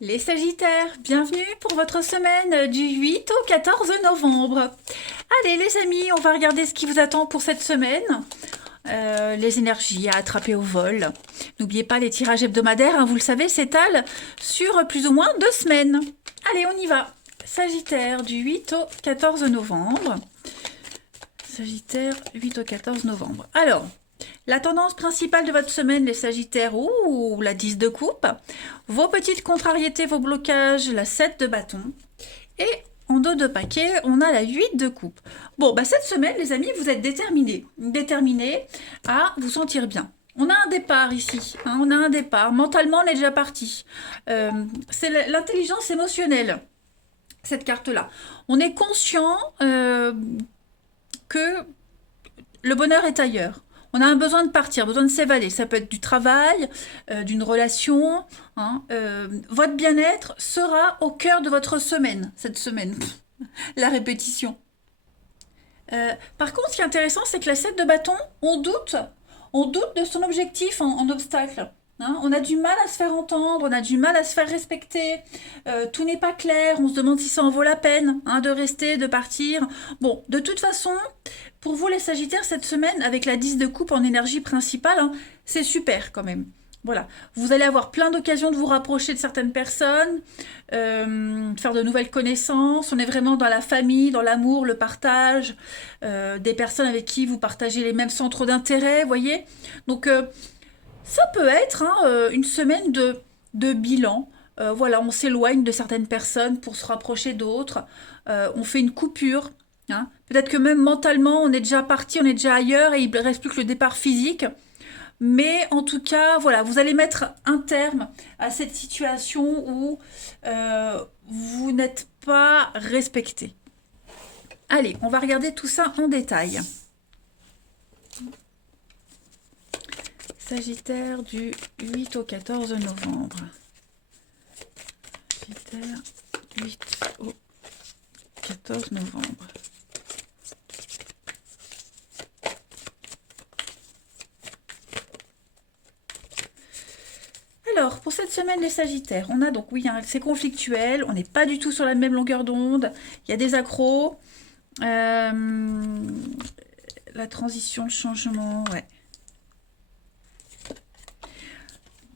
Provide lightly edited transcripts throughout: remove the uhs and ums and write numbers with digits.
Les Sagittaires, bienvenue pour votre semaine du 8 au 14 novembre. Allez les amis, on va regarder ce qui vous attend pour cette semaine. Les énergies à attraper au vol. N'oubliez pas les tirages hebdomadaires, hein, vous le savez, s'étalent sur plus ou moins 2 semaines. Allez, on y va. Sagittaire du 8 au 14 novembre. Sagittaire, 8 au 14 novembre. Alors, la tendance principale de votre semaine, les Sagittaires, ouh, la 10 de coupe, vos petites contrariétés, vos blocages, la 7 de bâton, et en dos de paquet, on a la 8 de coupe. Bon, bah cette semaine, les amis, vous êtes déterminés à vous sentir bien. On a un départ ici, hein, on a un départ. Mentalement, on est déjà parti. C'est l'intelligence émotionnelle, cette carte-là. On est conscient que le bonheur est ailleurs. On a un besoin de partir, besoin de s'évader. Ça peut être du travail, d'une relation. Hein. Votre bien-être sera au cœur de votre semaine, cette semaine. La répétition. Par contre, ce qui est intéressant, c'est que la 7 de bâton, on doute. On doute de son objectif en obstacle. Hein, on a du mal à se faire entendre, on a du mal à se faire respecter, tout n'est pas clair, on se demande si ça en vaut la peine hein, de rester, de partir. Bon, de toute façon, pour vous les Sagittaires, cette semaine, avec la 10 de coupe en énergie principale, hein, c'est super quand même. Voilà, vous allez avoir plein d'occasions de vous rapprocher de certaines personnes, de faire de nouvelles connaissances. On est vraiment dans la famille, dans l'amour, le partage, des personnes avec qui vous partagez les mêmes centres d'intérêt, voyez. Donc, ça peut être hein, une semaine de bilan. Voilà, on s'éloigne de certaines personnes pour se rapprocher d'autres. On fait une coupure. Hein. Peut-être que même mentalement, on est déjà parti, on est déjà ailleurs et il ne reste plus que le départ physique. Mais en tout cas, voilà, vous allez mettre un terme à cette situation où vous n'êtes pas respecté. Allez, on va regarder tout ça en détail. Sagittaire du 8 au 14 novembre. Sagittaire 8 au 14 novembre. Alors, pour cette semaine, les Sagittaires, on a donc, oui, hein, c'est conflictuel, on n'est pas du tout sur la même longueur d'onde, il y a des accros, la transition, le changement, ouais.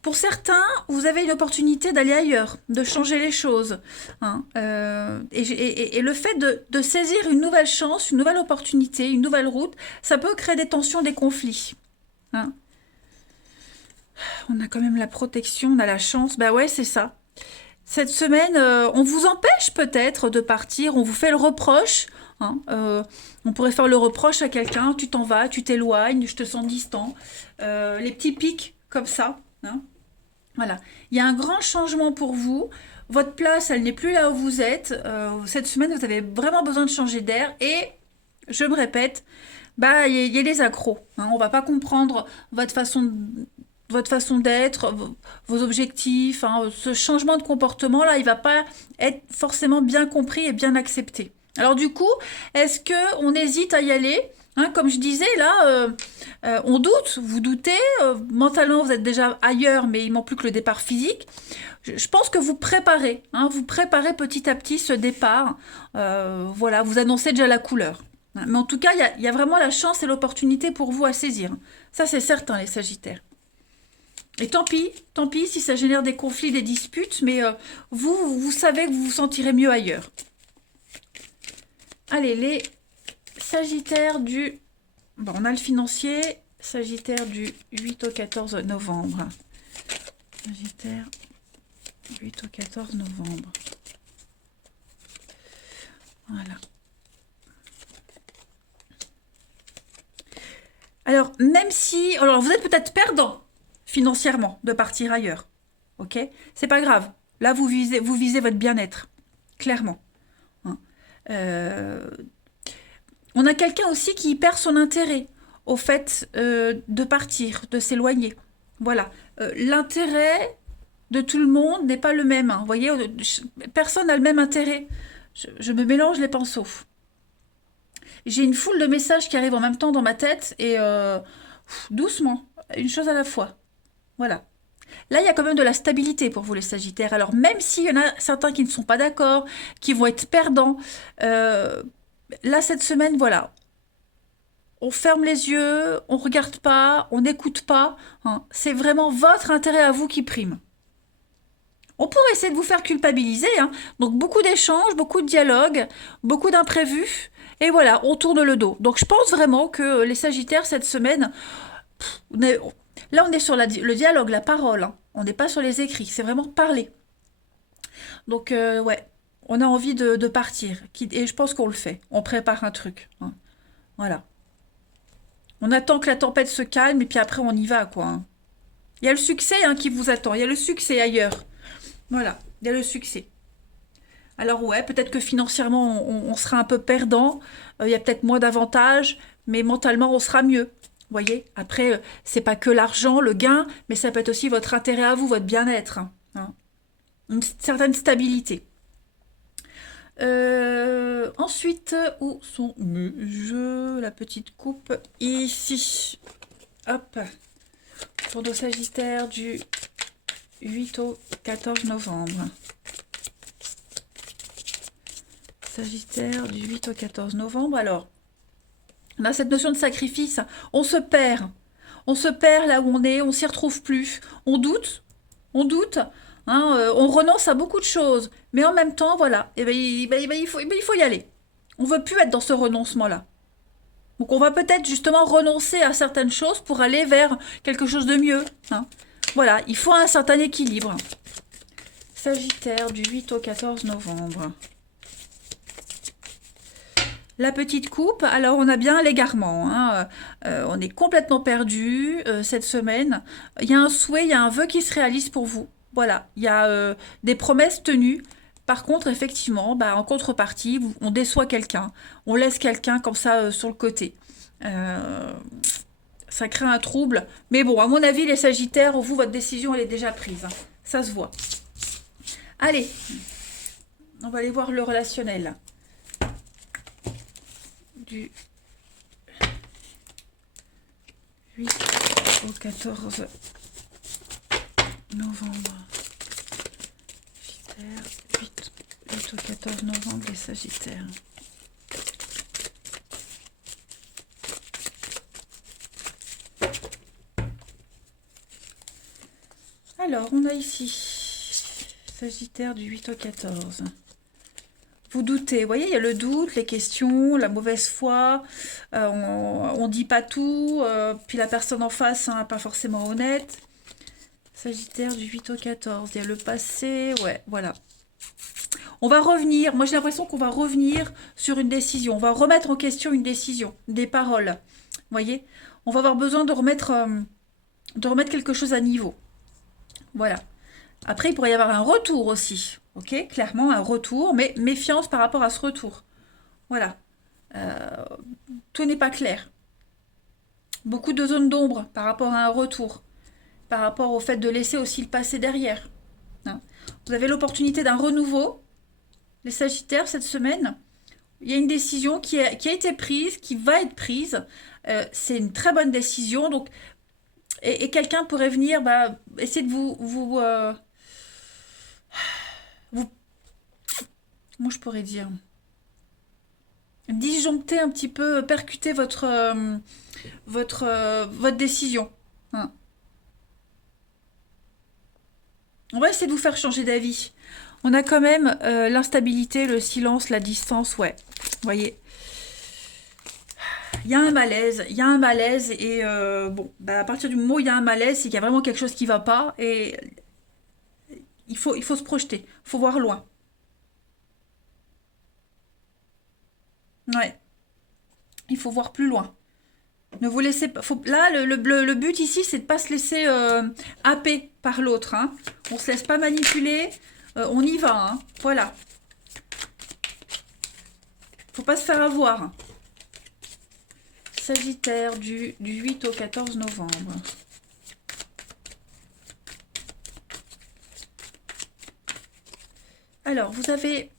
Pour certains, vous avez une opportunité d'aller ailleurs, de changer les choses. Hein, et le fait de saisir une nouvelle chance, une nouvelle opportunité, une nouvelle route, ça peut créer des tensions, des conflits. Hein. On a quand même la protection, on a la chance. Bah ouais, c'est ça. Cette semaine, on vous empêche peut-être de partir, on vous fait le reproche. Hein, on pourrait faire le reproche à quelqu'un, tu t'en vas, tu t'éloignes, je te sens distant. Les petits pics comme ça. Hein. Voilà, il y a un grand changement pour vous. Votre place, elle n'est plus là où vous êtes. Cette semaine, vous avez vraiment besoin de changer d'air. Et, je me répète, bah, il y a des accros. Hein. On va pas comprendre votre façon d'être, vos objectifs. Hein. Ce changement de comportement-là, il va pas être forcément bien compris et bien accepté. Alors du coup, est-ce que on hésite à y aller? Hein, comme je disais, là, on doute, vous doutez, mentalement vous êtes déjà ailleurs, mais il manque plus que le départ physique. Je pense que hein, vous préparez petit à petit ce départ. Voilà, vous annoncez déjà la couleur. Hein, mais en tout cas, il y a vraiment la chance et l'opportunité pour vous à saisir. Ça, c'est certain, les Sagittaires. Et tant pis si ça génère des conflits, des disputes, mais vous savez que vous vous sentirez mieux ailleurs. Allez, les Sagittaires du... Bon, on a le financier. Sagittaire du 8 au 14 novembre. Sagittaire, 8 au 14 novembre. Voilà. Alors, même si... Alors, vous êtes peut-être perdant financièrement de partir ailleurs. Ok? C'est pas grave. Là, vous visez votre bien-être. Clairement. Hein. On a quelqu'un aussi qui perd son intérêt au fait de partir, de s'éloigner. Voilà. L'intérêt de tout le monde n'est pas le même. Hein. Vous voyez, personne n'a le même intérêt. Je me mélange les pinceaux. J'ai une foule de messages qui arrivent en même temps dans ma tête et doucement, une chose à la fois. Voilà. Là, il y a quand même de la stabilité pour vous, les Sagittaires. Alors, même s'il y en a certains qui ne sont pas d'accord, qui vont être perdants, euh, là, cette semaine, voilà, on ferme les yeux, on regarde pas, on n'écoute pas, hein. C'est vraiment votre intérêt à vous qui prime. On pourrait essayer de vous faire culpabiliser, hein. Donc, beaucoup d'échanges, beaucoup de dialogues, beaucoup d'imprévus. Et voilà, on tourne le dos. Donc, je pense vraiment que les Sagittaires, cette semaine, on est- là, on est sur le dialogue, la parole, hein. On n'est pas sur les écrits, c'est vraiment parler. Donc, ouais, on a envie de partir. Et je pense qu'on le fait. On prépare un truc, hein. Voilà. On attend que la tempête se calme et puis après, on y va, quoi, hein. Il y a le succès, hein, qui vous attend. Il y a le succès ailleurs. Voilà, il y a le succès. Alors, ouais, peut-être que financièrement, on sera un peu perdant. Il y a peut-être moins d'avantages, mais mentalement, on sera mieux. Vous voyez? Après, c'est pas que l'argent, le gain, mais ça peut être aussi votre intérêt à vous, votre bien-être, hein. Une certaine stabilité. Ensuite, où sont mes jeux? La petite coupe ici. Hop. Pour nos Sagittaires du 8 au 14 novembre. Sagittaire du 8 au 14 novembre. Alors, on a cette notion de sacrifice. On se perd. On se perd là où on est, on s'y retrouve plus. On doute, hein, on renonce à beaucoup de choses. Mais en même temps, voilà, il faut y aller. On veut plus être dans ce renoncement-là. Donc on va peut-être justement renoncer à certaines choses pour aller vers quelque chose de mieux, hein. Voilà, il faut un certain équilibre. Sagittaire du 8 au 14 novembre. La petite coupe, alors on a bien l'égarement, hein. On est complètement perdu cette semaine. Il y a un souhait, il y a un vœu qui se réalise pour vous. Voilà, il y a des promesses tenues. Par contre, effectivement, bah, en contrepartie, on déçoit quelqu'un. On laisse quelqu'un comme ça sur le côté. Euh, Ça crée un trouble. Mais bon, à mon avis, les Sagittaires, vous, votre décision, elle est déjà prise, hein. Ça se voit. Allez, on va aller voir le relationnel du 8 au 14 novembre. Sagittaire, 8 au 14 novembre, les Sagittaires. Alors, on a ici Sagittaire du 8 au 14. Vous doutez, vous voyez, il y a le doute, les questions, la mauvaise foi, on dit pas tout, puis la personne en face, hein, pas forcément honnête. Sagittaire du 8 au 14, il y a le passé, ouais, voilà. On va revenir, moi j'ai l'impression qu'on va revenir sur une décision, on va remettre en question une décision, des paroles, vous voyez. On va avoir besoin de remettre quelque chose à niveau, voilà. Après, il pourrait y avoir un retour aussi, ok? Clairement, un retour, mais méfiance par rapport à ce retour. Voilà. Euh, Tout n'est pas clair. Beaucoup de zones d'ombre par rapport à un retour, par rapport au fait de laisser aussi le passé derrière, hein. Vous avez l'opportunité d'un renouveau, les Sagittaires, cette semaine. Il y a une décision qui a été prise, qui va être prise. C'est une très bonne décision. Donc, et quelqu'un pourrait venir bah, essayer de vous, comment je pourrais dire, disjoncter un petit peu, percuter votre décision, hein. On va essayer de vous faire changer d'avis. On a quand même l'instabilité, le silence, la distance, ouais. Vous voyez, il y a un malaise et bon, bah, à partir du moment où il y a un malaise, c'est qu'il y a vraiment quelque chose qui va pas et il faut se projeter, il faut voir loin. Ouais, il faut voir plus loin. Ne vous laissez pas. Là, le but ici, c'est de ne pas se laisser happer par l'autre, hein. On se laisse pas manipuler. On y va, hein. Voilà. Faut pas se faire avoir. Sagittaire du 8 au 14 novembre. Alors, vous avez.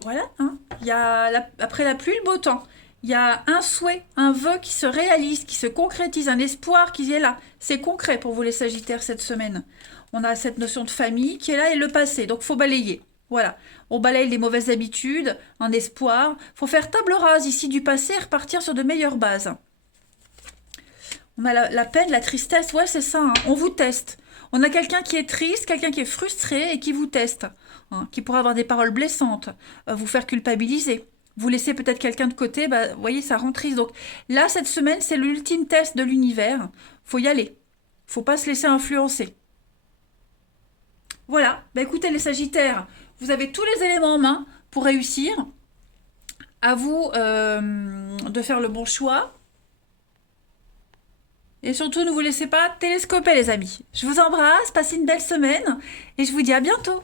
Voilà, hein. Il y a après la pluie, le beau temps. Il y a un souhait, un vœu qui se réalise, qui se concrétise, un espoir qui est là. C'est concret pour vous les Sagittaires cette semaine. On a cette notion de famille qui est là et le passé. Donc, faut balayer. Voilà. On balaye les mauvaises habitudes, un espoir. Faut faire table rase ici du passé et repartir sur de meilleures bases. On a la peine, la tristesse. Ouais, c'est ça. Hein. On vous teste. On a quelqu'un qui est triste, quelqu'un qui est frustré et qui vous teste. Hein, qui pourrait avoir des paroles blessantes, vous faire culpabiliser. Vous laissez peut-être quelqu'un de côté, bah, vous voyez, ça rend triste. Donc là, cette semaine, c'est l'ultime test de l'univers. Faut y aller. Faut pas se laisser influencer. Voilà. Bah, écoutez, les Sagittaires, vous avez tous les éléments en main pour réussir. À vous de faire le bon choix. Et surtout, ne vous laissez pas télescoper, les amis. Je vous embrasse, passez une belle semaine et je vous dis à bientôt.